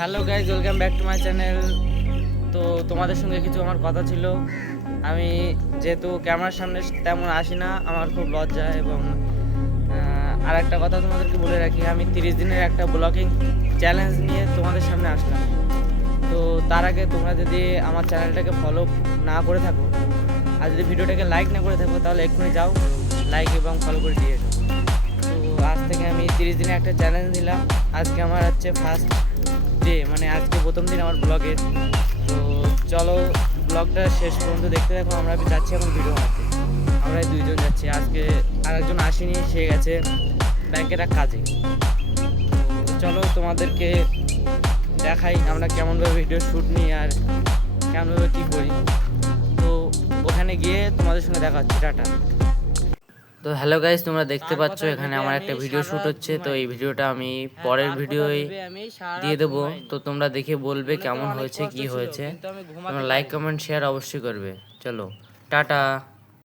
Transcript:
Hello guys, welcome back to my channel. তো তোমাদের সঙ্গে কিছু আমার কথা ছিল। আমি যেহেতু ক্যামেরার সামনে তেমন আসি না, আমার খুব লজ্জা। এবং আর একটা কথা তোমাদেরকে বলে রাখি, আমি 30 দিনের একটা ব্লগিং চ্যালেঞ্জ নিয়ে তোমাদের সামনে আসলাম। তো তার আগে তোমরা যদি আমার চ্যানেলটাকে ফলো না করে থাকো আর যদি ভিডিওটাকে লাইক না করে থাকো, তাহলে এক্ষুনি যাও, লাইক এবং ফলো করে দিয়ে এসো। তো আজ থেকে আমি 30 দিনে একটা চ্যালেঞ্জ দিলাম। আজকে আমার হচ্ছে ফার্স্ট ডে, মানে আজকে প্রথম দিন আমার ব্লগের। তো চলো ব্লগটা শেষ পর্যন্ত দেখতে দেখো। আমরা যাচ্ছি এখন ভিডিও বানাতে, আমরা দুইজন যাচ্ছি। আজকে আরেকজন আসেনি, সে গেছে ব্যাংকের এক কাজে। তো চলো তোমাদেরকে দেখাই আমরা কেমনভাবে ভিডিও শ্যুট নিই আর কেমনভাবে কী করি। তো ওখানে গিয়ে তোমাদের সঙ্গে দেখা হচ্ছে। টাটা। তো হ্যালো গাইস, তোমরা দেখতে পাচ্ছ এখানে আমার একটা ভিডিও শ্যুট হচ্ছে। তো এই ভিডিওটা আমি পরের ভিডিওয় দিয়ে দেবো। তো তোমরা দেখে বলবে কেমন হয়েছে, কি হয়েছে। তোমরা লাইক কমেন্ট শেয়ার অবশ্যই করবে। চলো টাটা।